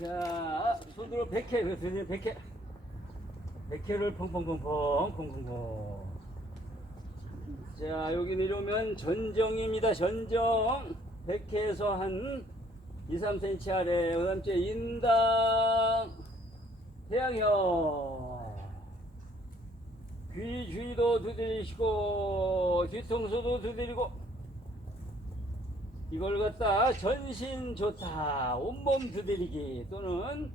자, 손으로 100회, 그래서 100회. 100회를 펑펑펑펑, 펑펑펑. 자, 여기 내려오면 전정입니다. 전정. 100회에서 한 2, 3cm 아래. 그 다음째 인당. 태양형. 귀 주위도 두드리시고, 뒤통수도 두드리고, 이걸 갖다 전신 좋다 온몸 두드리기 또는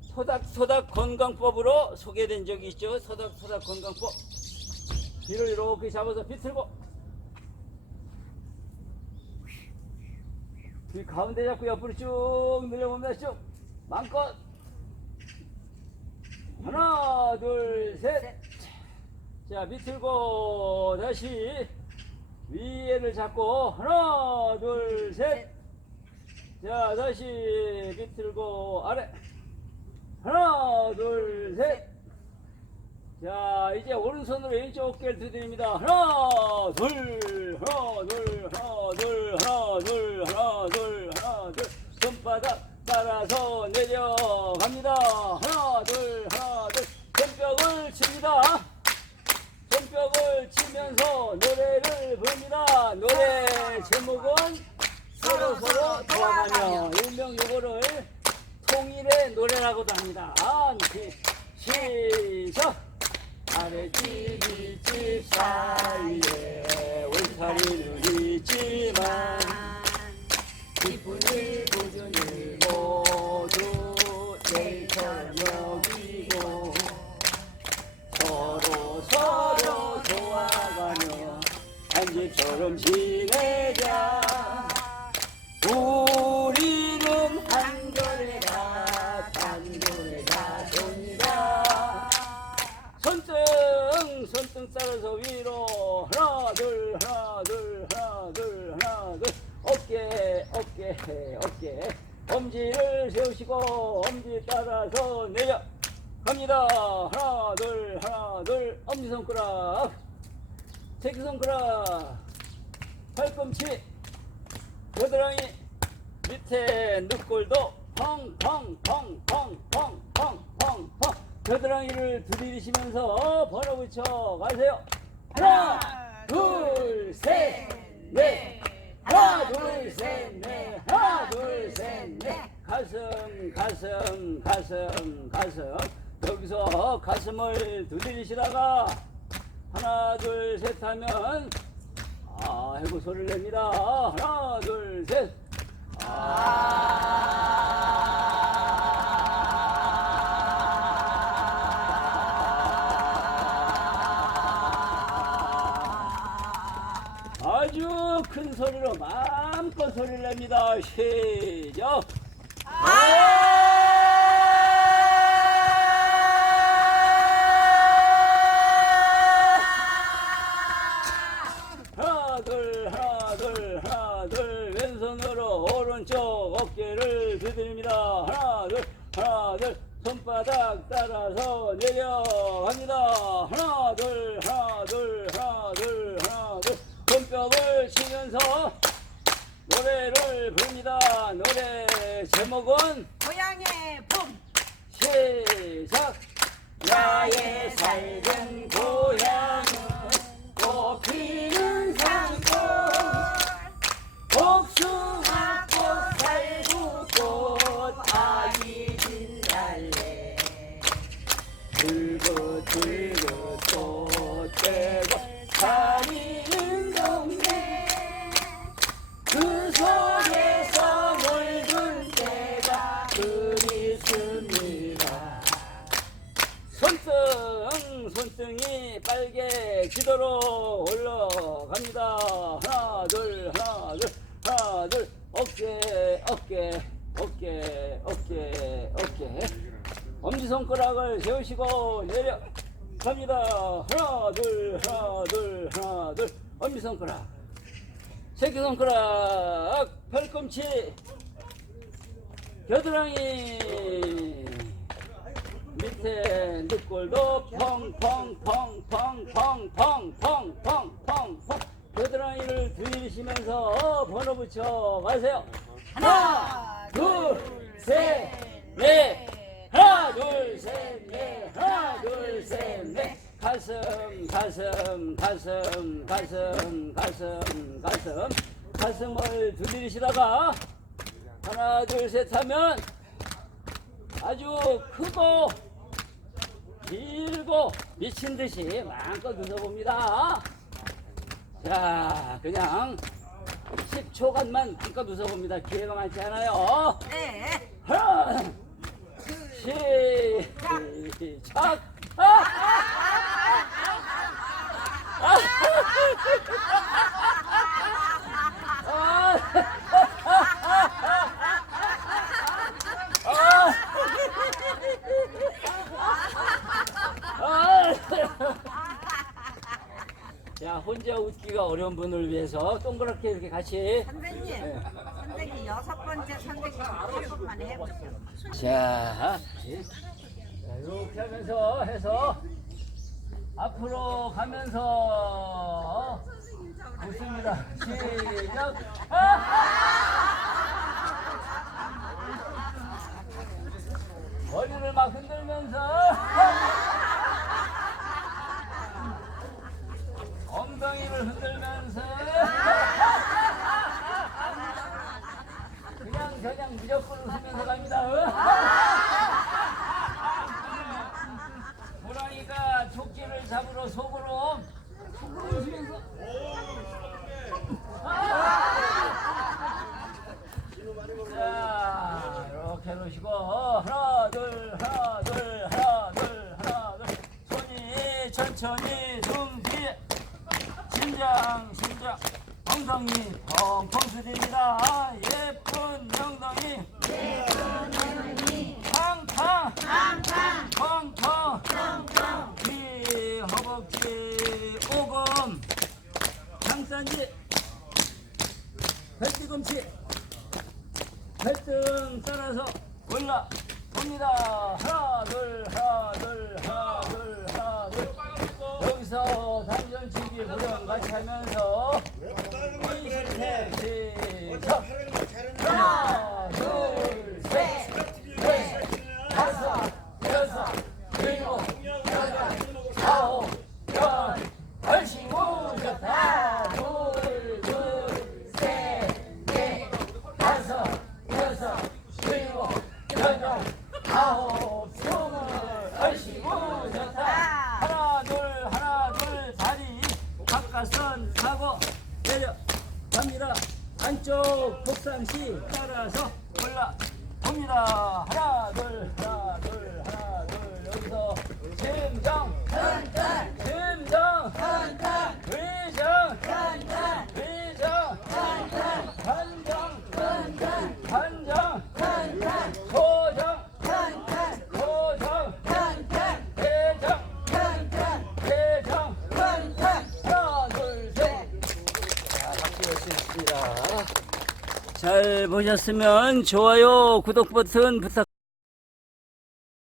소닥소닥 건강법으로 소개된 적이 있죠. 소닥소닥 건강법. 귀를 이렇게 잡아서 비틀고. 귀 가운데 잡고 옆으로 쭉 늘려봅니다. 쭉. 마음껏. 하나 둘 셋 자 비틀고 다시 위에를 잡고 하나 둘 셋. 자 다시 비틀고 아래 하나 둘 셋. 자 이제 오른손으로 왼쪽 어깨를 두드립니다. 하나 둘 하나 둘 하나 둘 하나 둘 하나 둘 하나 둘 손바닥 따라서 내려갑니다. 하나 둘 하나 둘 손뼉을 칩니다. 치면서 노래를 부릅니다. 노래 제목은 서로 서로 도와가며 일명 요거를 통일의 노래라고도 합니다. 시- 시작! 아래집 윗집 사이에 울타리는 있지만 기쁜 일 굳은 집처럼 지내자. 우리는 한 교회가 돈이다. 손등 손등 따라서 위로 하나 둘 하나 둘 하나 둘 하나 둘. 어깨 어깨 어깨. 엄지를 세우시고 엄지 따라서 내려. 갑니다. 하나 둘 하나 둘. 엄지손가락. 새끼손가락 팔꿈치 겨드랑이 밑에 늑골도 펑펑펑펑펑펑펑펑. 겨드랑이를 두드리시면서 벌어붙여 가세요. 하나 둘셋넷. 하나 둘셋넷. 하나 둘셋넷. 가슴 가슴 가슴 가슴. 여기서 가슴을 두드리시다가 하나 둘 셋 하면 아 해고 소리를 냅니다. 하나 둘 셋. 아주 큰 소리로 마음껏 소리를 냅니다. 시작. 하 어깨를 두드립니다. 하나 둘 하나 둘. 손바닥 따라서 내려갑니다. 하나 둘 하나 둘 하나 둘 하나 둘. 손뼉을 치면서 노래를 부릅니다. 노래 제목은 고향의 봄. 시작. 나의 살던 고향은 꽃피는 빨개지도록 올라갑니다. 하나 둘 하나 둘 하나 둘. 어깨 어깨 어깨 어깨 어깨. 엄지손가락을 세우시고 내려 갑니다. 하나 둘 하나 둘 하나 둘. 엄지손가락. 새끼손가락 팔꿈치. 겨드랑이 밑에 늑골도 펑펑펑펑펑펑펑펑펑펑펑펑 겨드랑이를 들이시면서 번호 붙여 가세요. 하나 둘셋넷. 하나 둘셋넷. 하나 둘셋넷. 가슴 가슴 가슴 가슴 가슴 가슴. 가슴을 두드리시다가 하나 둘 셋 하면 아주 크고 길고 미친 듯이 마음껏 웃어봅니다. 자, 그냥 10초간만 마음껏 웃어봅니다. 기회가 많지 않아요. 네. 하나, 시작! 아! 야, 혼자 웃기가 어려운 분을 위해서 동그랗게 이렇게 같이 선생님, 네. 선생님 여섯 번째 선생님 한 번만 해보세요. 자, 예. 자, 이렇게 하면서 해서 앞으로 가면서 웃습니다. 시작. 머리를 막 흔들면서 엉덩이를 흔들면서 그냥 그냥 무조건 웃으면서 갑니다. 호랑이가 조끼를 잡으러 속으로 속으로 웃으면서 자 이렇게 놓으시고 하나 둘 하나 둘 하나 둘 하나 둘 손이 천천히 등 뒤에 심장 심장 엉덩이 펑펑 수줍니다 예쁜 엉덩이. 팡팡 펑펑 귀 허벅지 오금 장산지. 배뒤꿈치. 발등 따라서 올라 봅니다. 하나 둘 하나 둘 하나 둘 하나 둘. 여기서 단전치기 무령 같이 하면서 하나 둘 셋 넷 다섯 여섯 일곱 여덟 아홉 열 열심히 좋다 둘둘 셋 넷 다섯 여섯 일곱 여덟 아홉 스물 열심히 좋다 하나 둘 하나 둘 다리 바깥선 하고 내려 갑니다 안쪽 복상시 따라서 올라 봅니다. 하나 둘 잘 보셨으면 좋아요 구독 버튼 부탁